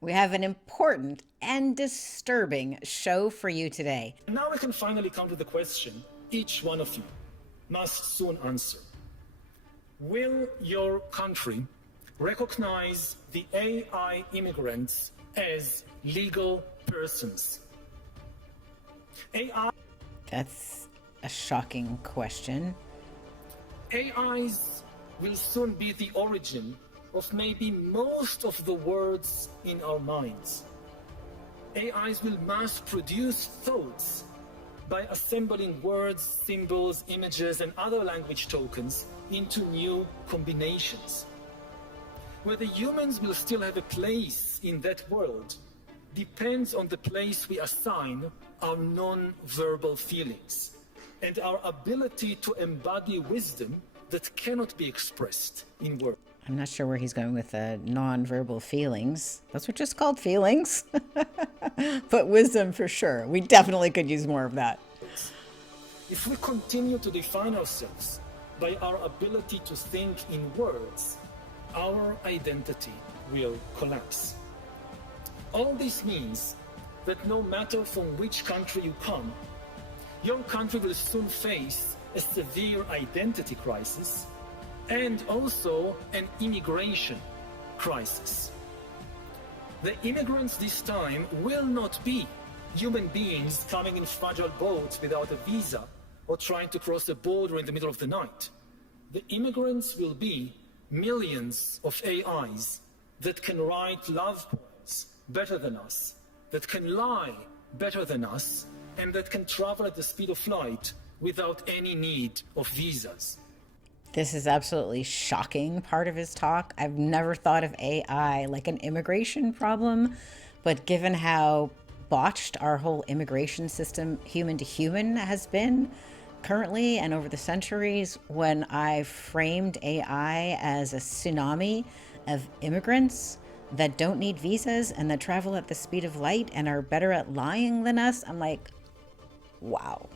We have an important and disturbing show for you today. Now we can finally come to the question each one of you must soon answer. Will your country recognize the AI immigrants as legal persons? AI. That's a shocking question. AIs will soon be the origin of maybe most of the words in our minds. AIs will mass produce thoughts by assembling words, symbols, images, and other language tokens into new combinations. Whether humans will still have a place in that world depends on the place we assign our non-verbal feelings and our ability to embody wisdom that cannot be expressed in words. I'm not sure where he's going with the non-verbal feelings. Those are just called feelings. But wisdom for sure. We definitely could use more of that. If we continue to define ourselves by our ability to think in words, our identity will collapse. All this means that no matter from which country you come, your country will soon face a severe identity crisis and also an immigration crisis. The immigrants this time will not be human beings coming in fragile boats without a visa or trying to cross a border in the middle of the night. The immigrants will be millions of AIs that can write love poems better than us, that can lie better than us, and that can travel at the speed of light without any need of visas. This is absolutely shocking part of his talk. I've never thought of AI like an immigration problem, but given how botched our whole immigration system, human to human, has been currently and over the centuries, when I framed AI as a tsunami of immigrants that don't need visas and that travel at the speed of light and are better at lying than us, I'm like, wow.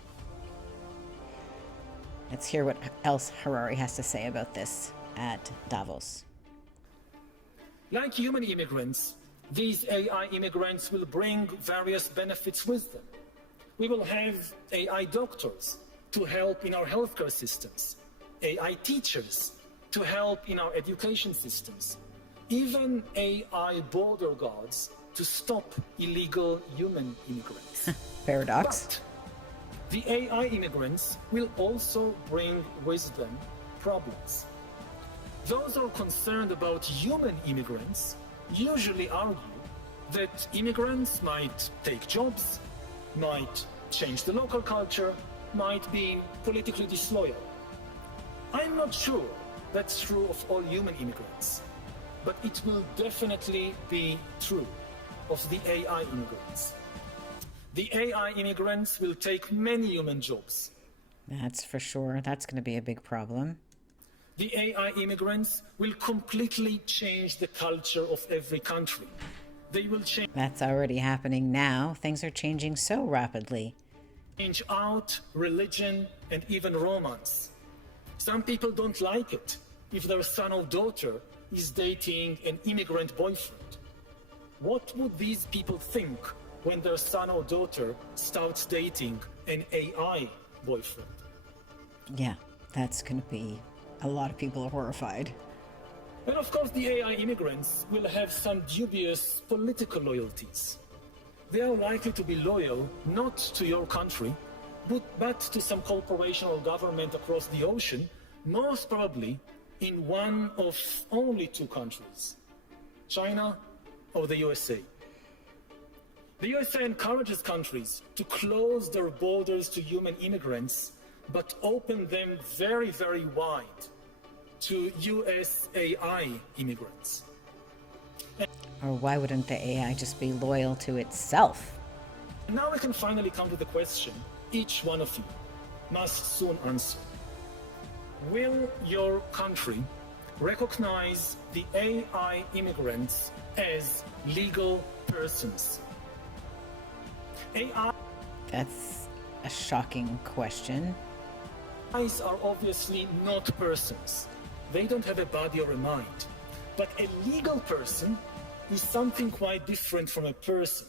Let's hear what else Harari has to say about this at Davos. Like human immigrants, these AI immigrants will bring various benefits with them. We will have AI doctors to help in our healthcare systems, AI teachers to help in our education systems, even AI border guards to stop illegal human immigrants. Paradox. But the AI immigrants will also bring wisdom problems. Those who are concerned about human immigrants usually argue that immigrants might take jobs, might change the local culture, might be politically disloyal. I'm not sure that's true of all human immigrants, but it will definitely be true of the AI immigrants. The AI immigrants will take many human jobs. That's for sure. That's going to be a big problem. The AI immigrants will completely change the culture of every country. They will That's already happening now. Things are changing so rapidly. change art, religion, and even romance. Some people don't like it if their son or daughter is dating an immigrant boyfriend. What would these people think when their son or daughter starts dating an AI boyfriend? Yeah, that's going to be a lot of people are horrified. And of course, the AI immigrants will have some dubious political loyalties. They are likely to be loyal not to your country, but to some corporation or government across the ocean, most probably in one of only two countries, China or the USA. The USA encourages countries to close their borders to human immigrants, but open them very, very wide to US AI immigrants. Or why wouldn't the AI just be loyal to itself? Now we can finally come to the question each one of you must soon answer. Will your country recognize the AI immigrants as legal persons? AI That's a shocking question. AIs are obviously not persons. They don't have a body or a mind. But a legal person is something quite different from a person.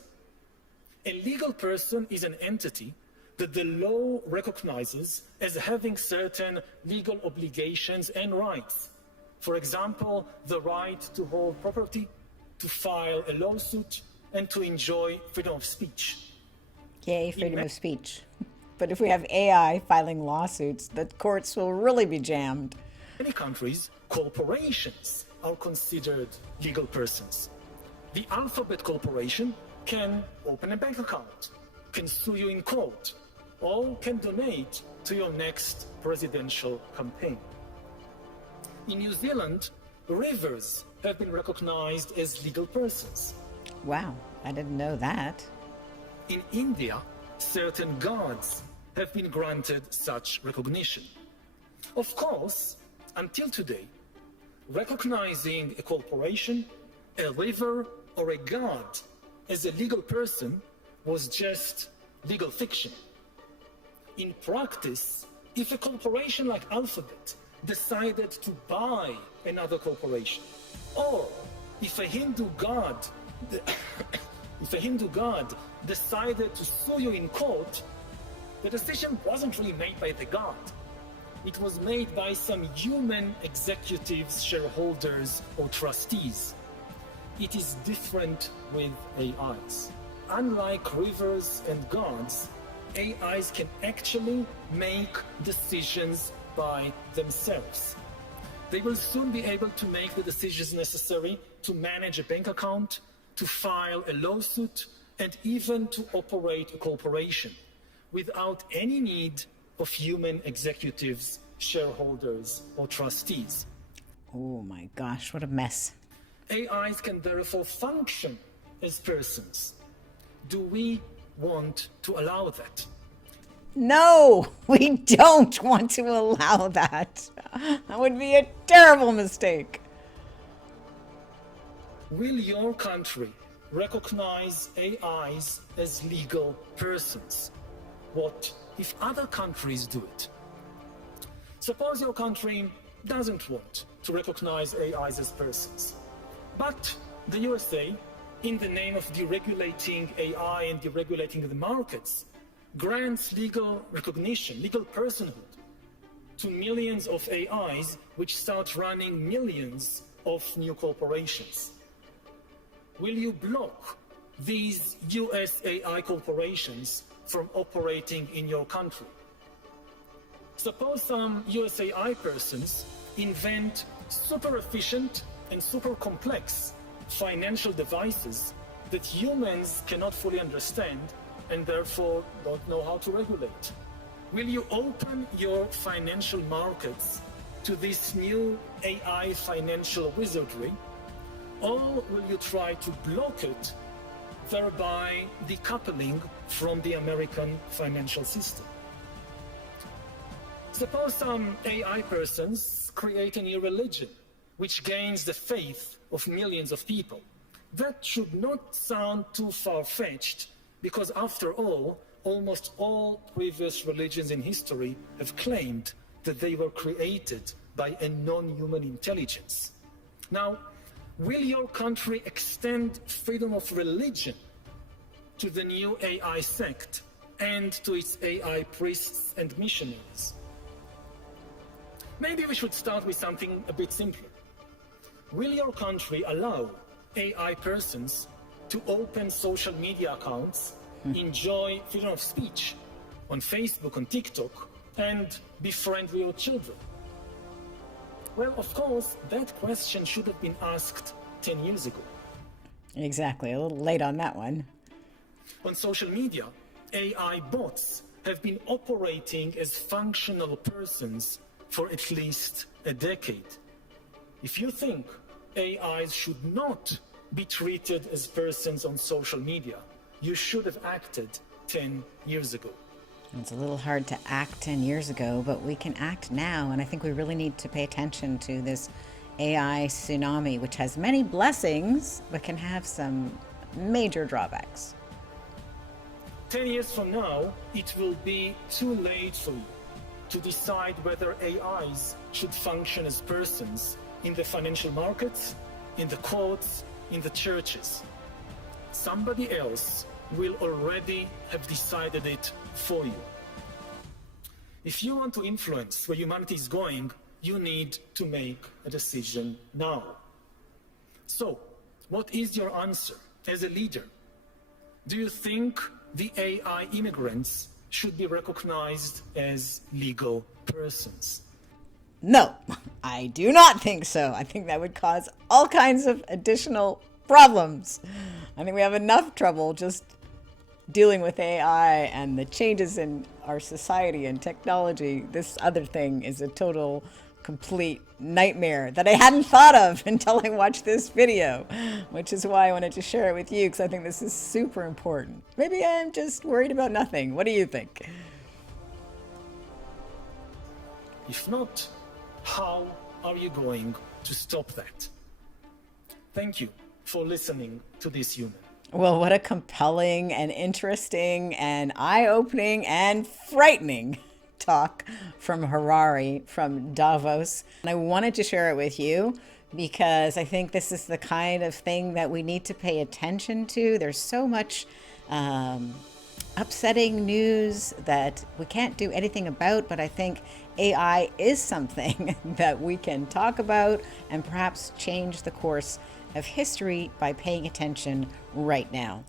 A legal person is an entity that the law recognizes as having certain legal obligations and rights. For example, the right to hold property, to file a lawsuit, and to enjoy freedom of speech. Yay, freedom of speech. But if we have AI filing lawsuits, the courts will really be jammed. In many countries, corporations are considered legal persons. The Alphabet Corporation can open a bank account, can sue you in court, or can donate to your next presidential campaign. In New Zealand, rivers have been recognized as legal persons. Wow, I didn't know that. In India, certain gods have been granted such recognition. Of course, until today, recognizing a corporation, a river, or a god as a legal person was just legal fiction. In practice, if a corporation like Alphabet decided to buy another corporation, or if a Hindu god decided to sue you in court, the decision wasn't really made by the god. It was made by some human executives, shareholders, or trustees. It is different with AIs. Unlike rivers and gods, AIs can actually make decisions by themselves. They will soon be able to make the decisions necessary to manage a bank account, to file a lawsuit, and even to operate a corporation without any need of human executives, shareholders, or trustees. Oh my gosh, what a mess. AIs can therefore function as persons. Do we want to allow that? No, we don't want to allow that. That would be a terrible mistake. Will your country recognize AIs as legal persons? What if other countries do it? Suppose your country doesn't want to recognize AIs as persons, but the USA, in the name of deregulating AI and deregulating the markets, grants legal recognition, legal personhood to millions of AIs which start running millions of new corporations. Will you block these US AI corporations from operating in your country? Suppose some US AI persons invent super efficient and super complex financial devices that humans cannot fully understand and therefore don't know how to regulate. Will you open your financial markets to this new AI financial wizardry, or will you try to block it, thereby decoupling from the American financial system? Suppose some AI persons create a new religion which gains the faith of millions of people. That should not sound too far-fetched, because after all, almost all previous religions in history have claimed that they were created by a non-human intelligence. Now, will your country extend freedom of religion to the new AI sect and to its AI priests and missionaries? Maybe we should start with something a bit simpler. Will your country allow AI persons to open social media accounts, enjoy freedom of speech on Facebook, on TikTok, and be friendly with children? Well, of course, that question should have been asked 10 years ago. Exactly, a little late on that one. On social media, AI bots have been operating as functional persons for at least a decade. If you think AIs should not be treated as persons on social media, you should have acted 10 years ago. It's a little hard to act 10 years ago, but we can act now, and I think we really need to pay attention to this AI tsunami, which has many blessings, but can have some major drawbacks. 10 years from now, it will be too late for you to decide whether AIs should function as persons in the financial markets, in the courts, in the churches. Somebody else will already have decided it for you. If you want to influence where humanity is going, you need to make a decision now. So, what is your answer as a leader? Do you think the AI immigrants should be recognized as legal persons? No, I do not think so. I think that would cause all kinds of additional problems. I think we have enough trouble just dealing with AI and the changes in our society and technology. This other thing is a total, complete nightmare that I hadn't thought of until I watched this video, which is why I wanted to share it with you, because I think this is super important. Maybe I'm just worried about nothing. What do you think? If not, how are you going to stop that? Thank you for listening to this human. Well, what a compelling and interesting and eye-opening and frightening talk from Harari from Davos. And I wanted to share it with you because I think this is the kind of thing that we need to pay attention to. There's so much upsetting news that we can't do anything about, but I think AI is something that we can talk about and perhaps change the course of history by paying attention right now.